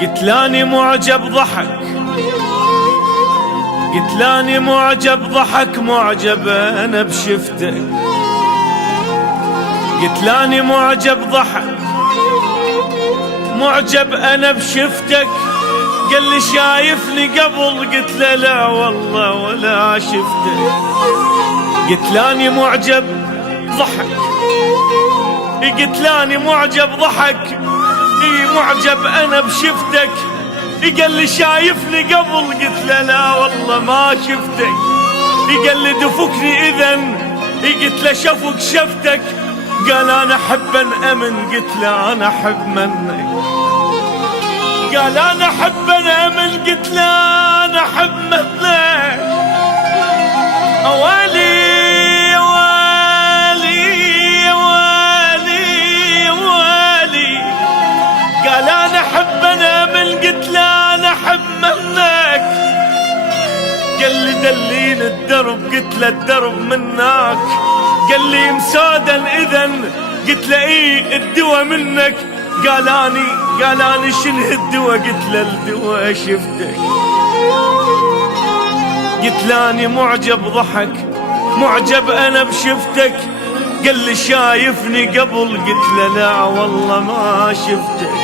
قلت لاني معجب ضحك، قلت لاني معجب ضحك، معجب انا بشفتك. قلت لاني معجب ضحك، معجب انا بشفتك. قال لي شايفني قبل؟ قلت له لا والله ولا شفتك. قلت لاني معجب ضحك، قلت لاني معجب ضحك، معجب انا بشفتك. قال لي شايفني قبل؟ قلت له لا والله ما شفتك. قال لي دفكني اذن؟ قلت له شفك شفتك. قال انا احب انأمن، قلت له انا احب منك. قال انا احب انأمن، قلت له انا احب منك. اوالي والي والي والي. قال انا احب انأمن، قلت له انا احب منك. قال لي دلين الدرب، قلت له الدرب منك. قال لي مسادا اذن؟ قلت له ايه الدوا منك. قال اني شنه الدوا؟ قلت له الدوا شفتك. قلت له اني معجب ضحك، معجب انا بشفتك. قال لي شايفني قبل؟ قلت له لا والله ما شفتك.